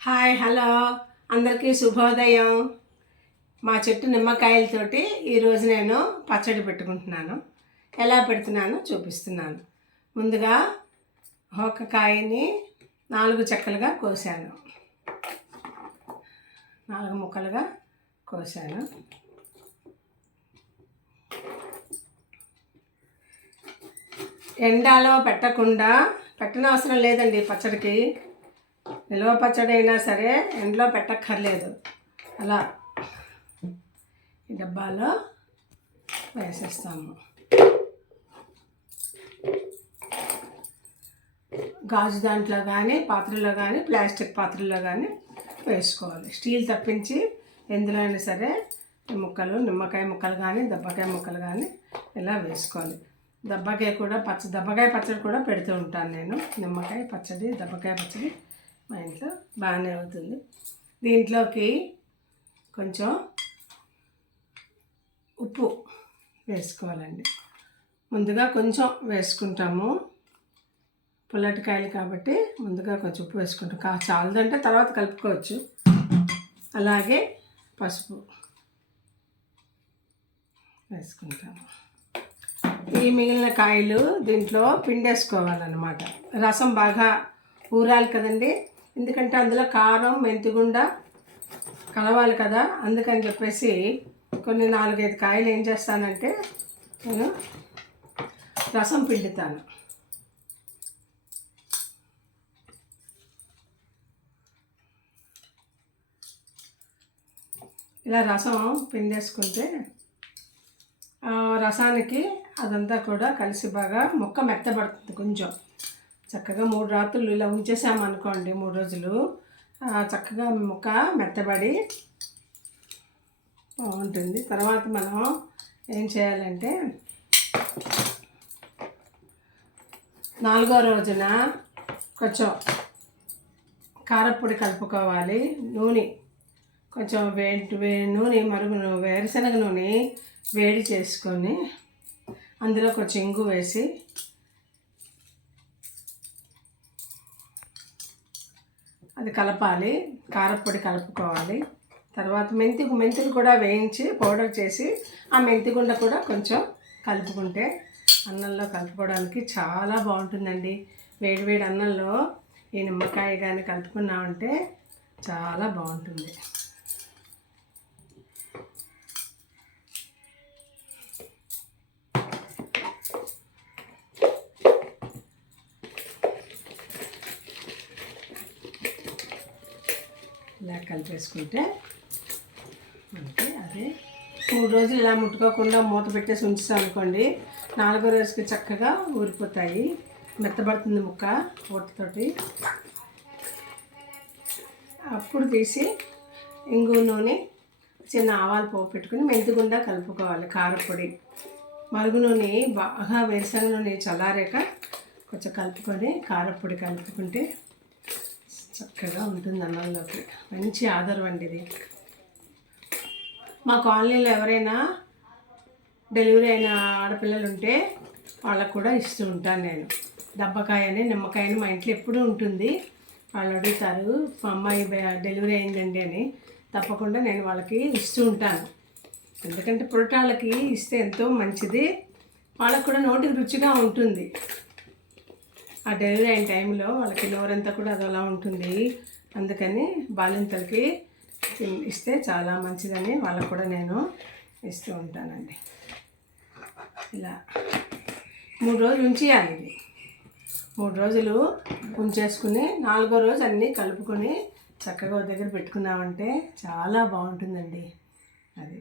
Hi hello. అందరికీ శుభోదయం. మా చెట్టు నిమ్మకాయలతోటి ఈరోజు నేను పచ్చడి పెట్టుకుంటున్నాను. ఎలా పెడుతున్నానో చూపిస్తున్నాను. ముందుగా ఒక కాయని నాలుగు చెక్కలుగా కోసాను. నాలుగు ముక్కలుగా కోసాను. ఎండాలో పెట్టకుండా పెట్టనవసరం లేదండి పచ్చడికి. నిల్వ పచ్చడి అయినా సరే ఎండలో పెట్టక్కర్లేదు. అలా ఈ డబ్బాలో వేసేస్తాము. గాజు దాంట్లో కానీ పాత్రలో కానీ ప్లాస్టిక్ పాత్రలో కానీ వేసుకోవాలి. స్టీల్ తప్పించి ఎందులో అయినా సరే ముక్కలు నిమ్మకాయ ముక్కలు కానీ దబ్బకాయ ముక్కలు కానీ ఇలా వేసుకోవాలి. దబ్బకాయ కూడా పచ్చ దబ్బకాయ పచ్చడి కూడా పెడుతూ ఉంటాను నేను. నిమ్మకాయ పచ్చడి దబ్బకాయ పచ్చడి మా ఇంట్లో బాగానే అవుతుంది. దీంట్లోకి కొంచెం ఉప్పు వేసుకోవాలండి. ముందుగా కొంచెం వేసుకుంటాము. పుల్లటికాయలు కాబట్టి ముందుగా కొంచెం ఉప్పు వేసుకుంటాం. కా చాలదంటే తర్వాత కలుపుకోవచ్చు. అలాగే పసుపు వేసుకుంటాము. ఈ మిగిలిన కాయలు దీంట్లో పిండేసుకోవాలన్నమాట. రసం బాగా ఊరాలి కదండి. ఎందుకంటే అందులో కారం మెంతిగుండ కలవాలి కదా. అందుకని చెప్పేసి కొన్ని నాలుగైదు కాయలు ఏం చేస్తానంటే నేను రసం పిండుతాను. ఇలా రసం పిండేసుకుంటే రసానికి అదంతా కూడా కలిసి బాగా మొక్క మెత్తబడుతుంది కొంచెం. చక్కగా మూడు రాత్రులు ఇలా ఉంచేసామనుకోండి మూడు రోజులు. చక్కగా మొక్క మెత్తబడి బాగుంటుంది తర్వాత మనం ఏం చేయాలంటే నాలుగో రోజున కొంచెం కారప్పొడి కలుపుకోవాలి. నూనె కొంచెం వేడి వే నూనె మరుగు వేరుశనగ నూనె వేడి చేసుకొని అందులో కొంచెం ఇంగు వేసి అది కలపాలి కారపొడి కలుపుకోవాలి. తర్వాత మెంతి మెంతులు కూడా వేయించి పౌడర్ చేసి ఆ మెంతి గుండ కూడా కొంచెం కలుపుకుంటే అన్నంలో కలుపుకోవడానికి చాలా బాగుంటుందండి. వేడివేడి అన్నంలో ఈ నిమ్మకాయ కానీ కలుపుకున్నామంటే చాలా బాగుంటుంది. ఇలా కలిపేసుకుంటే మనకి అదే. మూడు రోజులు ఇలా ముట్టుకోకుండా మూత పెట్టేసి ఉంచుతాం అనుకోండి. నాలుగో రోజుకి చక్కగా ఊరిపోతాయి. మెత్తబడుతుంది ముక్క ఊటతోటి అప్పుడు తీసి ఇంగు నూనె చిన్న ఆవాలు పోపు పెట్టుకుని మెంతిగుండా కలుపుకోవాలి కారపొడి మరుగు నూనె బాగా వేరుశనగ నూనె చల్లారాక కొంచెం కలుపుకొని కారపొడి కలుపుకుంటే చక్కగా ఉంటుంది అన్నంలోకి. మంచి ఆధారం అండి ఇది. మా కాలనీలో ఎవరైనా డెలివరీ అయిన ఆడపిల్లలు ఉంటే వాళ్ళకు కూడా ఇస్తూ ఉంటాను నేను. దబ్బకాయని నిమ్మకాయని మా ఇంట్లో ఎప్పుడూ ఉంటుంది. వాళ్ళు అడుగుతారు మా అమ్మాయి డెలివరీ అయిందండి అని. తప్పకుండా నేను వాళ్ళకి ఇస్తూ ఉంటాను. ఎందుకంటే పురటాలకి ఇస్తే ఎంతో మంచిది. వాళ్ళకు కూడా నోటికి రుచిగా ఉంటుంది. ఆ డెలివరీ అయిన టైంలో వాళ్ళకి నోరంతా కూడా అదోలా ఉంటుంది. అందుకని బాలింతలకి ఇస్తే చాలా మంచిదని వాళ్ళకు కూడా నేను ఇస్తూ ఉంటానండి. ఇలా మూడు రోజులు ఉంచేయాలి ఇది. మూడు రోజులు ఉంచేసుకుని నాలుగో రోజు అన్నీ కలుపుకొని చక్కగా దగ్గర పెట్టుకున్నామంటే చాలా బాగుంటుందండి అది.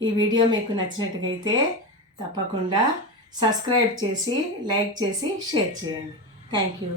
ఈ వీడియో మీకు నచ్చినట్టుగైతే తప్పకుండా సబ్స్క్రైబ్ చేసి లైక్ చేసి షేర్ చేయండి. Thank you.